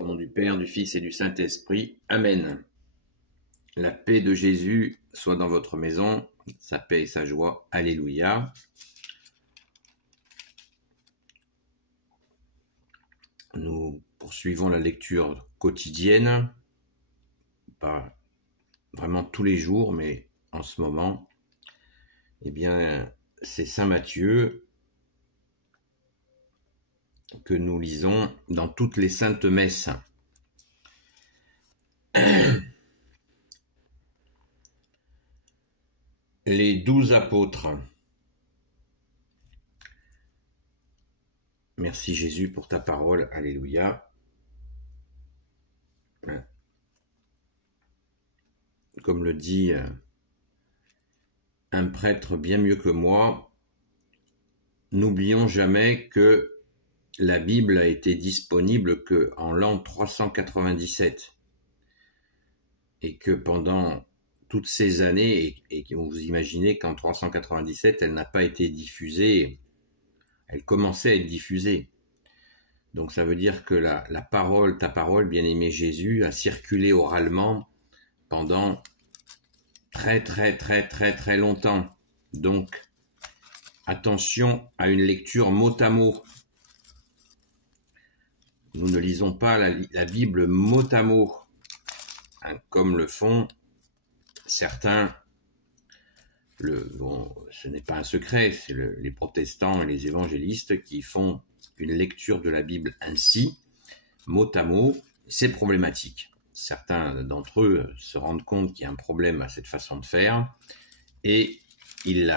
Au nom du Père, du Fils et du Saint-Esprit. Amen. La paix de Jésus soit dans votre maison, sa paix et sa joie. Alléluia. Nous poursuivons la lecture quotidienne, pas vraiment tous les jours, mais en ce moment, c'est Saint Matthieu que nous lisons dans toutes les saintes messes. Les 12 apôtres. Merci Jésus pour ta parole. Alléluia. Comme le dit un prêtre bien mieux que moi, n'oublions jamais que la Bible a été disponible qu'en l'an 397 et que pendant toutes ces années, et vous imaginez qu'en 397, elle n'a pas été diffusée, elle commençait à être diffusée. Donc ça veut dire que la parole, ta parole, bien-aimé Jésus, a circulé oralement pendant très longtemps. Donc, attention à une lecture mot à mot. Nous ne lisons pas la Bible mot à mot, comme le font certains. Ce n'est pas un secret, c'est les protestants et les évangélistes qui font une lecture de la Bible ainsi, mot à mot. C'est problématique. Certains d'entre eux se rendent compte qu'il y a un problème à cette façon de faire et ils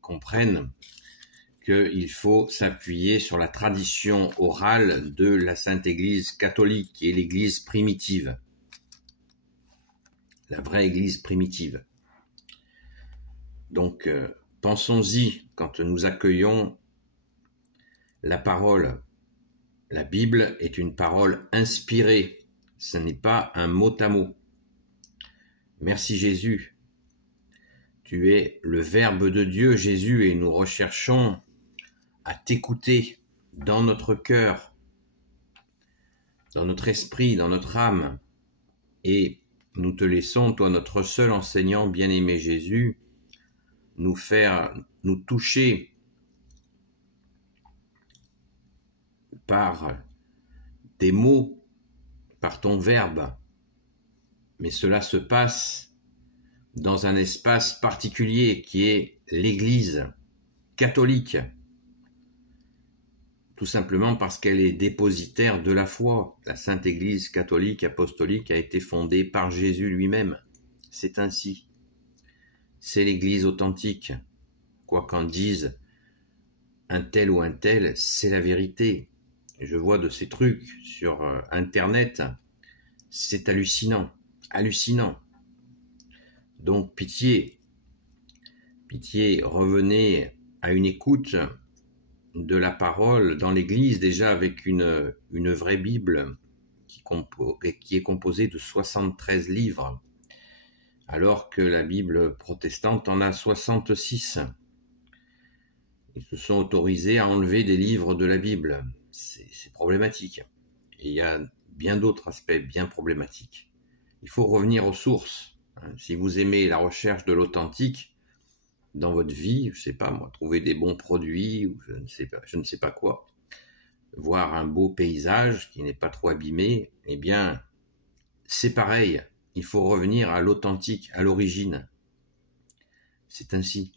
comprennent qu'il faut s'appuyer sur la tradition orale de la Sainte Église catholique, qui est l'Église primitive, la vraie Église primitive. Donc, pensons-y quand nous accueillons la parole. La Bible est une parole inspirée, ce n'est pas un mot à mot. Merci Jésus, tu es le Verbe de Dieu, Jésus, et nous recherchons à t'écouter dans notre cœur, dans notre esprit, dans notre âme, et nous te laissons, toi notre seul enseignant bien-aimé Jésus, nous toucher par tes mots, par ton verbe, mais cela se passe dans un espace particulier qui est l'Église catholique, tout simplement parce qu'elle est dépositaire de la foi. La Sainte Église catholique apostolique a été fondée par Jésus lui-même. C'est ainsi. C'est l'Église authentique. Quoi qu'en dise un tel ou un tel, c'est la vérité. Je vois de ces trucs sur Internet, c'est hallucinant, hallucinant. Donc pitié, revenez à une écoute de la parole dans l'Église, déjà avec une vraie Bible qui est composée de 73 livres, alors que la Bible protestante en a 66. Ils se sont autorisés à enlever des livres de la Bible. C'est problématique. Et il y a bien d'autres aspects bien problématiques. Il faut revenir aux sources. Si vous aimez la recherche de l'authentique dans votre vie, je sais pas moi, trouver des bons produits ou je ne sais pas quoi, voir un beau paysage qui n'est pas trop abîmé, eh bien, c'est pareil. Il faut revenir à l'authentique, à l'origine. C'est ainsi.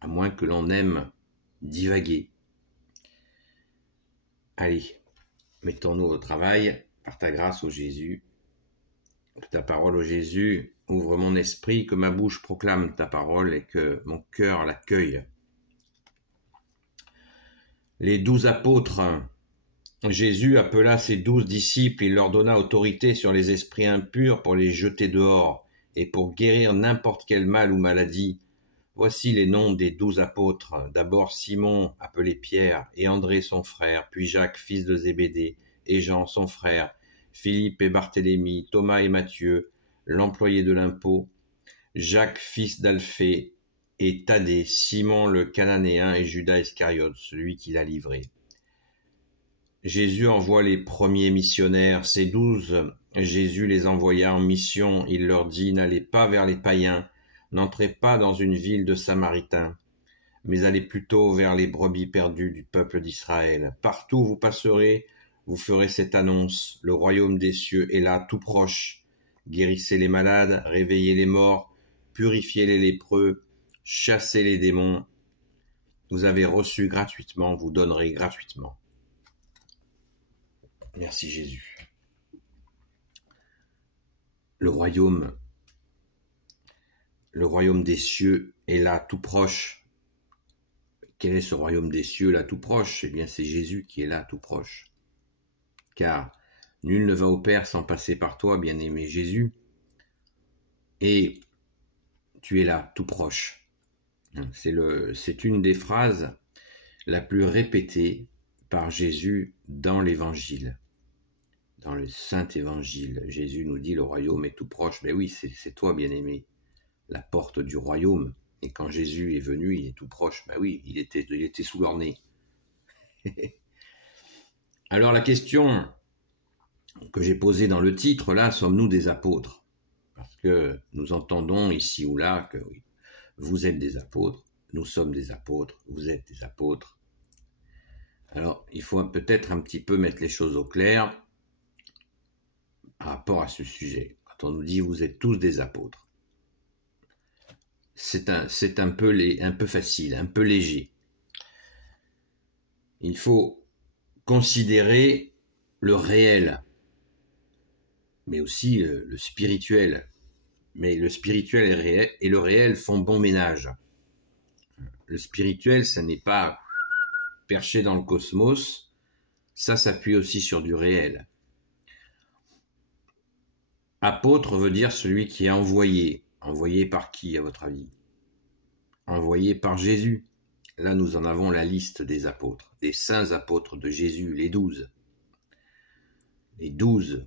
À moins que l'on aime divaguer. Allez, mettons-nous au travail, par ta grâce, ô Jésus. Que ta parole, ô Jésus, ouvre mon esprit, que ma bouche proclame ta parole et que mon cœur l'accueille. Les 12 apôtres. Jésus appela ses 12 disciples, il leur donna autorité sur les esprits impurs pour les jeter dehors et pour guérir n'importe quel mal ou maladie. Voici les noms des 12 apôtres. D'abord Simon, appelé Pierre, et André son frère, puis Jacques, fils de Zébédée, et Jean son frère, Philippe et Barthélemy, Thomas et Matthieu, l'employé de l'impôt, Jacques, fils d'Alphée, et Thaddée, Simon le Cananéen et Judas Iscariote, celui qui l'a livré. Jésus envoie les premiers missionnaires, ces 12. Jésus les envoya en mission. Il leur dit, n'allez pas vers les païens, n'entrez pas dans une ville de Samaritains, mais allez plutôt vers les brebis perdues du peuple d'Israël. Partout où vous passerez, vous ferez cette annonce, le royaume des cieux est là, tout proche. Guérissez les malades, réveillez les morts, purifiez les lépreux, chassez les démons. Vous avez reçu gratuitement, vous donnerez gratuitement. Merci Jésus. Le royaume des cieux est là, tout proche. Quel est ce royaume des cieux là, tout proche? Eh bien, c'est Jésus qui est là, tout proche. Car nul ne va au Père sans passer par toi, bien-aimé Jésus. Et tu es là, tout proche. C'est une des phrases la plus répétée par Jésus dans l'Évangile. Dans le Saint-Évangile, Jésus nous dit le royaume est tout proche. Mais oui, c'est toi, bien-aimé, la porte du royaume. Et quand Jésus est venu, il est tout proche. Ben oui, il était sous leur nez. Alors la question que j'ai posée dans le titre, là, sommes-nous des apôtres? Parce que nous entendons ici ou là que oui, vous êtes des apôtres, nous sommes des apôtres, vous êtes des apôtres. Alors, il faut peut-être un petit peu mettre les choses au clair par rapport à ce sujet. Quand on nous dit vous êtes tous des apôtres, c'est un peu facile, un peu léger. Il faut considérer le réel, mais aussi le spirituel. Mais le spirituel et le réel font bon ménage. Le spirituel, ça n'est pas perché dans le cosmos, ça s'appuie aussi sur du réel. Apôtre veut dire celui qui est envoyé. Envoyé par qui, à votre avis? Envoyé par Jésus. Là, nous en avons la liste des apôtres, des saints apôtres de Jésus, les 12. Les 12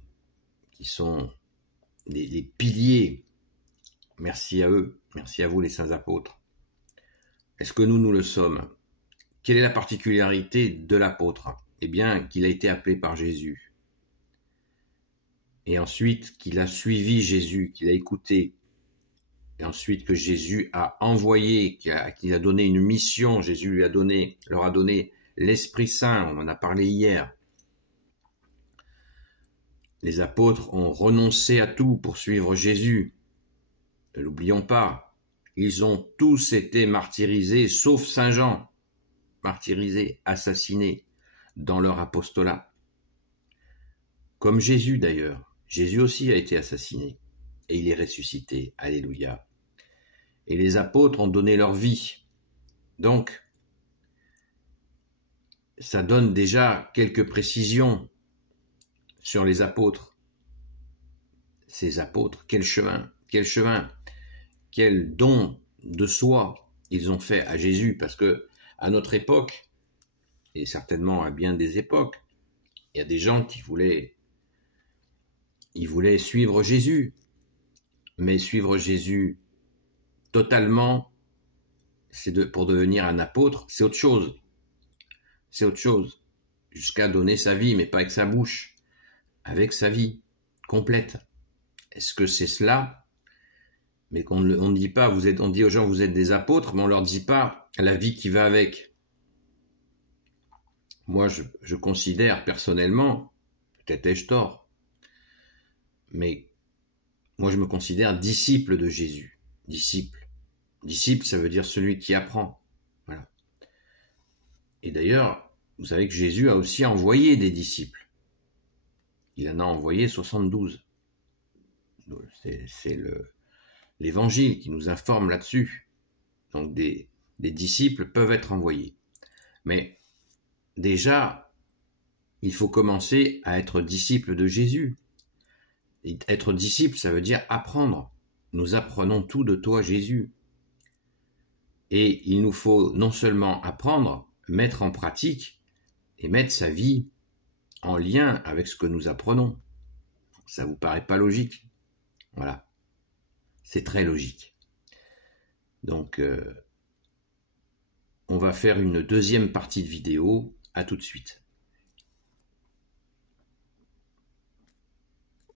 qui sont les piliers. Merci à eux, merci à vous les saints apôtres. Est-ce que nous le sommes? Quelle est la particularité de l'apôtre? Eh bien, qu'il a été appelé par Jésus. Et ensuite, qu'il a suivi Jésus, qu'il a écouté. Et ensuite, que Jésus a envoyé, qu'il a donné une mission. Jésus leur a donné l'Esprit Saint, on en a parlé hier. Les apôtres ont renoncé à tout pour suivre Jésus. Ne l'oublions pas, ils ont tous été martyrisés, sauf Saint Jean, martyrisé, assassiné dans leur apostolat. Comme Jésus d'ailleurs, Jésus aussi a été assassiné et il est ressuscité, alléluia. Et les apôtres ont donné leur vie. Donc, ça donne déjà quelques précisions sur les apôtres. Ces apôtres, quel chemin, quel don de soi ils ont fait à Jésus, parce que à notre époque, et certainement à bien des époques, il y a des gens qui voulaient suivre Jésus, mais suivre Jésus totalement, pour devenir un apôtre, c'est autre chose. C'est autre chose. Jusqu'à donner sa vie, mais pas avec sa bouche, avec sa vie complète. Est-ce que c'est cela? Mais on ne dit pas, on dit aux gens vous êtes des apôtres, mais on leur dit pas la vie qui va avec. Moi, je considère personnellement, peut-être ai-je tort, mais moi je me considère disciple de Jésus. Disciple. Disciple, ça veut dire celui qui apprend. Voilà. Et d'ailleurs, vous savez que Jésus a aussi envoyé des disciples. Il en a envoyé 72. C'est l'Évangile qui nous informe là-dessus. Donc des disciples peuvent être envoyés. Mais déjà, il faut commencer à être disciple de Jésus. Et être disciple, ça veut dire apprendre. Nous apprenons tout de toi, Jésus. Et il nous faut non seulement apprendre, mettre en pratique et mettre sa vie en lien avec ce que nous apprenons. Ça vous paraît pas logique? Voilà. C'est très logique. Donc, on va faire une deuxième partie de vidéo. À tout de suite.